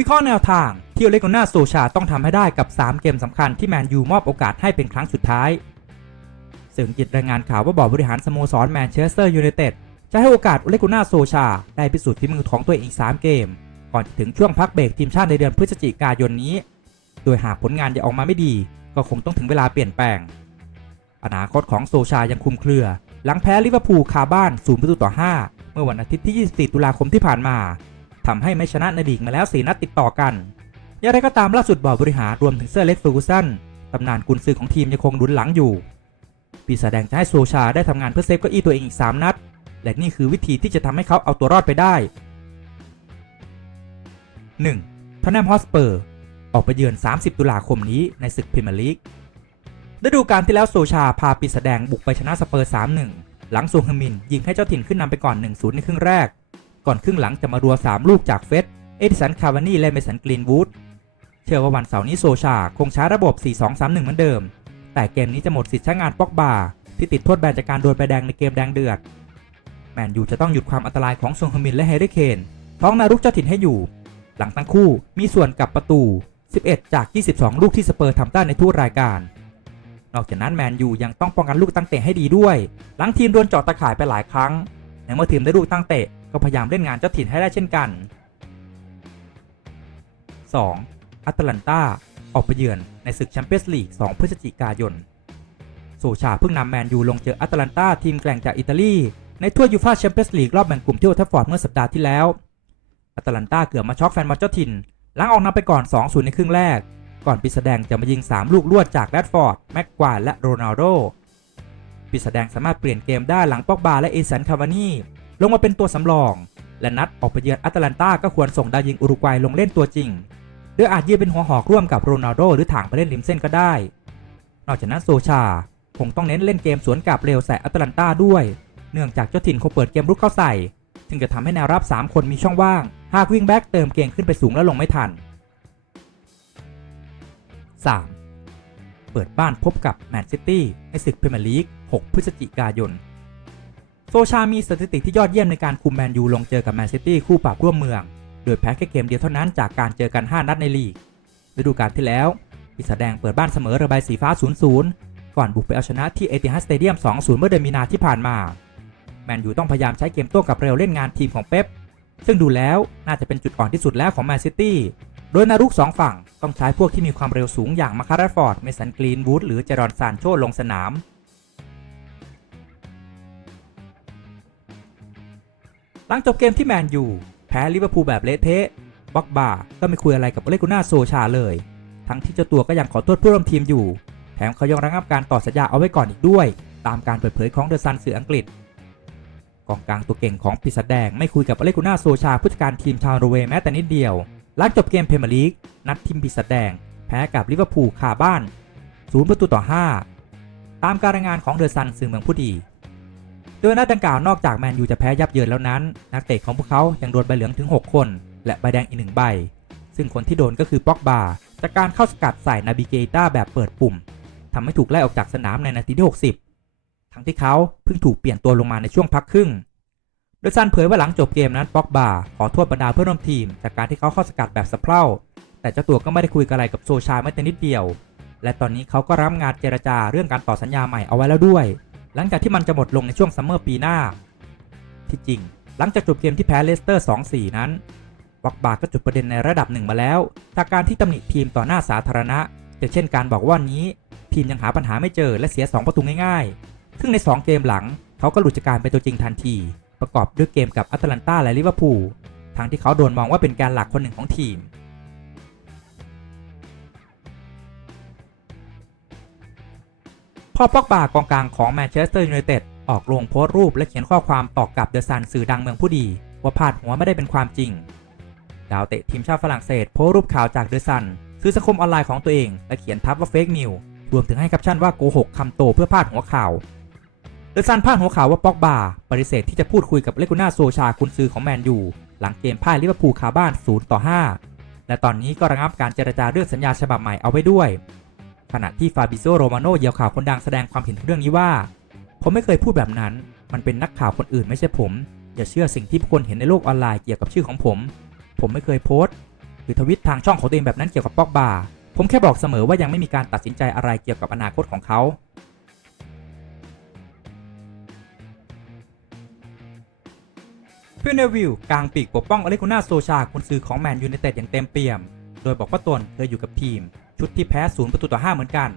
วิเคราะห์แนวทางที่โอเลกุน่าโซชาต้องทำให้ได้กับ 3 เกมสำคัญที่แมนยูมอบโอกาสให้เป็นครั้งสุดท้าย สื่ออังกฤษรายงานข่าวว่าบอร์ดบริหารสโมสรแมนเชสเตอร์ยูไนเต็ดจะให้โอกาสโอเลกุน่าโซชา ได้พิสูจน์ฝีมือของตัวเองอีก 3 เกม ก่อนถึงช่วงพักเบรกทีมชาติในเดือนพฤศจิกายนนี้ โดยหากผลงานยังออกมาไม่ดี ก็คงต้องถึงเวลาเปลี่ยนแปลงอนาคตของโซชายังคลุมเครือ หลังแพ้ลิเวอร์พูลคาบ้าน0ประตูต่อ 5 เมื่อวันอาทิตย์ที่ 24 ตุลาคมที่ผ่านมา ทำให้ไม่ชนะในลีกมาแล้ว 4 นัดติดต่อกัน อย่างไรก็ตามล่าสุดบอร์ดบริหารรวมถึงเซอร์เล็กฟอร์กูสันตำนานกุนซือของทีมยังคงหนุนหลังอยู่ ปีศาจแดงจะให้โซชาได้ทำงานเพื่อเซฟเก้าอี้ตัวเองอีก 3 นัด และนี่คือวิธีที่จะทำให้เขาเอาตัวรอดไปได้ 1. ทอนแนมฮอสเปอร์ ออกไปเยือน 30 ตุลาคมนี้ในศึกพรีเมียร์ลีกฤดูกาลที่แล้วโซชาพาปีศาจแดงบุกไปชนะสเปอร์ 3-1 หลังซูฮมินยิงให้เจ้าถิ่นขึ้นนำไปก่อน 1-0 ในครึ่งแรก ก่อนครึ่งหลังจะมารัว 3 ลูกจากเฟสเอดิสัน คาวานี่ และเมสัน กรีนวูด เชื่อว่าวันเสาร์นี้โซชา คงใช้ระบบ 4-2-3-1 เหมือนเดิม แต่เกมนี้จะหมดสิทธิ์ใช้งานป็อกบาที่ติดโทษแบนจากการโดนใบแดงในเกมแดงเดือด แมนยูจะต้องหยุดความอันตรายของซงฮมินและแฮร์รี่เคนท้องนารุกเจ้าถิ่นให้อยู่ หลังทั้งคู่มีส่วนกับประตู 11 จาก 22 ลูกที่สเปอร์ทำได้ในทุกรายการ นอกจากนั้นแมนยูยังต้องป้องกันลูกตั้งเตะให้ดีด้วย หลังทีมโดนเจาะตะข่ายไปหลายครั้งในเมื่อทีมได้ลูกตั้งเตะ ก็พยายามเล่นงานเจ้าถิ่นให้ได้เช่นกัน 2. อัตแลนตาออกไปเยือนในศึกแชมเปี้ยนส์ลีก 2 พฤศจิกายนโซชาเพิ่งนำแมนยูลงเจออัตแลนตาทีมแกร่งจากอิตาลี ในถ้วยยูฟ่าแชมเปี้ยนส์ลีกรอบแบ่งกลุ่มที่โอทัฟฟอร์ดเมื่อสัปดาห์ที่แล้ว อัตแลนตาเกือบมาช็อกแฟนบอลเจ้าถิ่นหลังออกนำไปก่อน 2-0 ในครึ่งแรก ก่อนปีศาจแดงจะมายิง 3 ลูกลวดจากแรดฟอร์ด แม็กควาและโรนัลโดปีศาจแดงสามารถเปลี่ยนเกมได้หลังปอกบาและเอสันคาวานี่ ลงมาเป็นตัวสำรอง และนัดออกไปเยือนอัตแลนตาก็ควรส่งดาวยิงอุรุกวัยลงเล่นตัวจริงหรืออาจยืนเป็นหัวหอกร่วมกับโรนัลโดหรือถางไปเล่นริมเส้นก็ได้ นอกจากนั้นโซชาคงต้องเน้นเล่นเกมสวนกลับเร็วใส่อัตแลนตาด้วย เนื่องจากเจ้าถิ่นคงเปิดเกมรุกเข้าใส่จึงจะทำให้แนวรับ 3 คนมีช่องว่าง หากวิ่งแบ็กเติมเกมขึ้นไปสูงแล้วลงไม่ทัน 3. เปิดบ้านพบกับแมนซิตี้ในศึกพรีเมียร์ลีก 6 พฤศจิกายน ซชามีสถิติที่ยอดเยี่ยมในการคุมแมนยูลงเจอกับแมนซิตี้คู่ปรับร่วมเมือง โดยแพ้แค่เกมเดียวเท่านั้นจากการเจอกัน 5 นัดในลีก ฤดูกาลที่แล้วปีศาจแดงเปิดบ้านเสมอเรือใบสีฟ้า 0-0 ก่อนบุกไปเอาชนะที่เอติฮัดสเตเดียม 2-0 เมื่อเดือนมีนาที่ผ่านมา แมนยูต้องพยายามใช้เกมโต้กับเร็วเล่นงานทีมของเป๊ป ซึ่งดูแล้วน่าจะเป็นจุดอ่อนที่สุดแล้วของแมนซิตี้ โดยนารุกสองฝั่งต้องใช้พวกที่มีความเร็วสูงอย่างมาคาร์ฟอร์ด เมสันกรีนวูดหรือเจรอนซานโชลงสนาม หลังจบเกมที่แมนยูแพ้ลิเวอร์พูลแบบเละเทะบ็อกบาก็ไม่คุยอะไรกับเลกุน่าโซชาเลย ทั้งที่เจ้าตัวก็ยังขอโทษผู้ร่วมทีมอยู่ แถมเขายังระงับการต่อสัญญาเอาไว้ก่อนอีกด้วย ตามการเปิดเผยของเดอะซันสื่ออังกฤษกองกลางตัวเก่งของปีศาจแดงไม่คุยกับเลกุน่าโซชาผู้จัดการทีมชาวโรเวย์แม้แต่นิดเดียว หลังจบเกมเพรเมียร์ลีกนัดทีมปีศาจแดง แพ้กับลิเวอร์พูลคาบ้าน0ประตูต่อ 5 ตามการรายงานของเดอะซันสื่อเมืองผู้ดี โดยนัดดังกล่าวนอกจากแมนยูจะแพ้ยับเยินแล้วนั้น นักเตะของพวกเขายังโดนใบเหลืองถึง 6 คน และใบแดงอีกหนึ่งใบ ซึ่งคนที่โดนก็คือป็อกบาจากการเข้าสกัดใส่นาบิเกต้าแบบเปิดปุ่มทำให้ถูกไล่ออกจากสนามในนาทีที่ 60 ทั้งที่เขาเพิ่งถูกเปลี่ยนตัวลงมาในช่วงพักครึ่งโดยซันเผยว่าหลังจบเกมนั้นป็อกบาขอโทษบรรดาเพื่อนร่วมทีม จากการที่เขาเข้าสกัดแบบสะเพร่าแต่เจ้าตัวก็ไม่ได้คุยกันอะไรกับโซชาแม้แต่นิดเดียว และตอนนี้เขาก็รับงานเจรจาเรื่องการต่อสัญญาใหม่เอาไว้แล้วด้วย หลังจากที่มันจะหมดลงในช่วงซัมเมอร์ปีหน้า ที่จริง หลังจากจบเกมที่แพ้เลสเตอร์ 2-4 นั้นบ็อกบาก็จุดประเด็นในระดับหนึ่งมาแล้ว จากการที่ตำหนิทีมต่อหน้าสาธารณะอย่างเช่นการบอกว่านี้ ทีมยังหาปัญหาไม่เจอและเสีย 2 ประตูง่ายๆ ซึ่งใน 2 เกมหลัง เขาก็หลุดจากการเป็นตัวจริงทันที ประกอบด้วยเกมกับแอตแลนตาและลิเวอร์พูลทั้งที่เขาโดนมองว่าเป็นแการหลักคนหนึ่งของทีม พอปอกบากองกลางของแมนเชสเตอร์ยูไนเต็ดออกลงโพสต์รูปและเขียนข้อความตอบกลับเดอะซันสื่อดังเมืองผู้ดี ว่าพาดหัวไม่ได้เป็นความจริง ดาวเตะทีมชาติฝรั่งเศสโพสต์รูปข่าวจากเดอะซันสื่อสังคมออนไลน์ของตัวเอง และเขียนทับว่าเฟกนิวรวมถึงให้แคปชั่นว่าโกหกคำโตเพื่อพาดหัวข่าวเดอะซันพาดหัวข่าวว่าปอกบาปฏิเสธที่จะพูดคุยกับเลกุน่าโซชาคุณซื้อของแมนยูหลังเกมพ่ายลิเวอร์พูลคาบ้าน0ต่อ5และตอนนี้ก็ระงับการเจรจาเรื่องสัญญาฉบับใหม่เอาไว้ด้วย ขณะที่ฟาบิโซโรมาโนเหยี่ยวข่าวคนดังแสดงความเห็นเรื่องนี้ว่า ผมไม่เคยพูดแบบนั้น มันเป็นนักข่าวคนอื่นไม่ใช่ผม อย่าเชื่อสิ่งที่ผู้คนเห็นในโลกออนไลน์เกี่ยวกับชื่อของผม ผมไม่เคยโพสต์ หรือทวิตทางช่องของตัวเองแบบนั้นเกี่ยวกับปอกบาผมแค่บอกเสมอว่ายังไม่มีการตัดสินใจอะไรเกี่ยวกับอนาคตของเขาเพื่อนเนวิลกลางปีกปกป้องอเลกุน่าโซชาคุณซื้อของแมนยูไนเต็ดอย่างเต็มเปี่ยม โดยบอกว่าตนเคยอยู่กับทีม ชุดที่แพ้ศูนย์ประตูต่อ 5 เหมือนกัน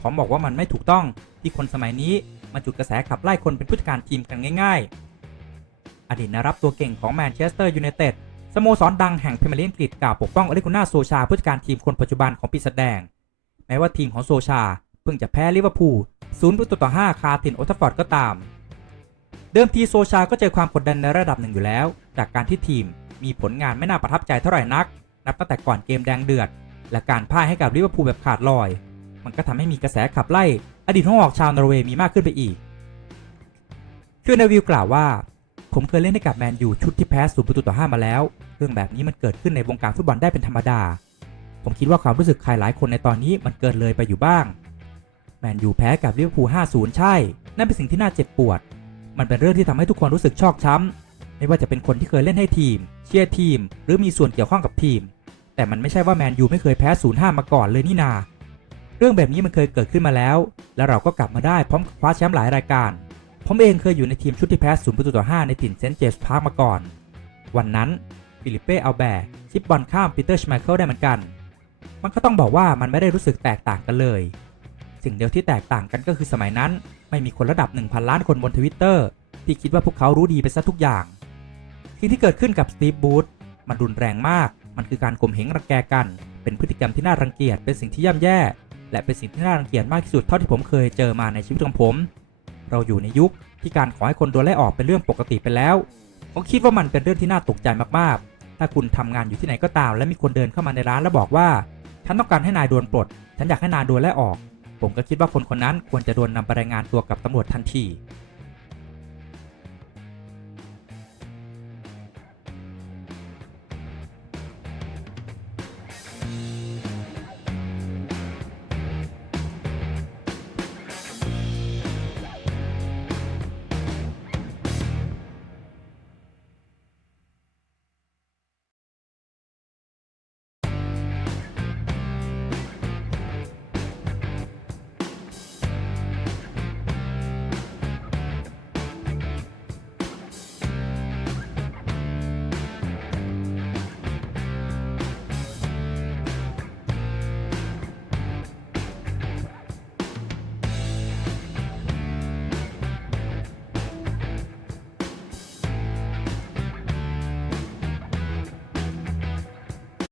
พร้อมบอกว่ามันไม่ถูกต้องที่คนสมัยนี้มาจุดกระแสขับไล่คนเป็นผู้จัดการทีมกันง่าย ๆ อดีตนักรับตัวเก่งของแมนเชสเตอร์ยูไนเต็ดสโมสรดังแห่งพรีเมียร์ลีกอังกฤษกล่าวปกป้องอเลกุน่าโซชาผู้จัดการทีมคนปัจจุบันของปีศาจแดง แม้ว่าทีมของโซชาเพิ่งจะแพ้ลิเวอร์พูลศูนย์ประตูต่อ 5 คาตินโอทัฟฟอร์ดก็ตาม เดิมทีโซชาก็เจอความกดดันในระดับหนึ่งอยู่แล้ว จากการที่ทีมมีผลงานไม่น่าประทับใจเท่าไหร่นัก นับตั้งแต่ก่อนเกมแดงเดือด และการพ่ายให้กับลิเวอร์พูลแบบขาดลอย มันก็ทำให้มีกระแสขับไล่ อดีตหัวหอกชาวนอร์เวย์มีมากขึ้นไปอีกฟิลเนวิลกล่าวว่า ผมเคยเล่นให้กับแมนยูชุดที่แพ้ศูนย์ประตูต่อ5มาแล้ว เรื่องแบบนี้มันเกิดขึ้นในวงการฟุตบอลได้เป็นธรรมดา ผมคิดว่าความรู้สึกใครหลายคนในตอนนี้มันเกินเลยไปอยู่บ้าง แมนยูแพ้กับลิเวอร์พูล5-0 ใช่ นั่นเป็นสิ่งที่น่าเจ็บปวด มันเป็นเรื่องที่ทำให้ทุกคนรู้สึกชอกช้ำไม่ว่าจะเป็นคนที่เคยเล่นให้ทีม เชียร์ทีม หรือมีส่วนเกี่ยวข้องกับทีม แต่มันไม่ใช่ว่าแมนยูไม่เคยแพ้0-5มาก่อนเลยนี่นา เรื่องแบบนี้มันเคยเกิดขึ้นมาแล้ว และเราก็กลับมาได้พร้อมคว้าแชมป์หลายรายการ ผมเองเคยอยู่ในทีมชุดที่แพ้0ประตูต่อ5ในถิ่นเซนต์เจมส์พาร์คมาก่อน วันนั้นฟิลิปเป้อัลแบร์ชิปบอลข้ามปีเตอร์ชไมเคิลได้เหมือนกัน มันก็ต้องบอกว่ามันไม่ได้รู้สึกแตกต่างกันเลย สิ่งเดียวที่แตกต่างกันก็คือสมัยนั้น ไม่มีคนระดับ 1,000 ล้านคนบนทวิตเตอร์ที่คิดว่าพวกเขารู้ดีไปซะทุกอย่างสิ่งที่เกิดขึ้นกับสตีฟบูธมันรุนแรงมาก มันคือการข่มเหงรังแกกัน เป็นพฤติกรรมที่น่ารังเกียจ เป็นสิ่งที่ย่ำแย่ และเป็นสิ่งที่น่ารังเกียจมากที่สุดเท่าที่ผมเคยเจอมาในชีวิตของผม เราอยู่ในยุคที่การขอให้คนโดนไล่ออกเป็นเรื่องปกติไปแล้ว ผมคิดว่ามันเป็นเรื่องที่น่าตกใจมากๆ ถ้าคุณทำงานอยู่ที่ไหนก็ตาม และมีคนเดินเข้ามาในร้านแล้วบอกว่า ฉันต้องการให้นายโดนปลด ฉันอยากให้นายโดนไล่ออก ผมก็คิดว่าคนคนนั้นควรจะโดนนำไปรายงานตัวกับตำรวจทันที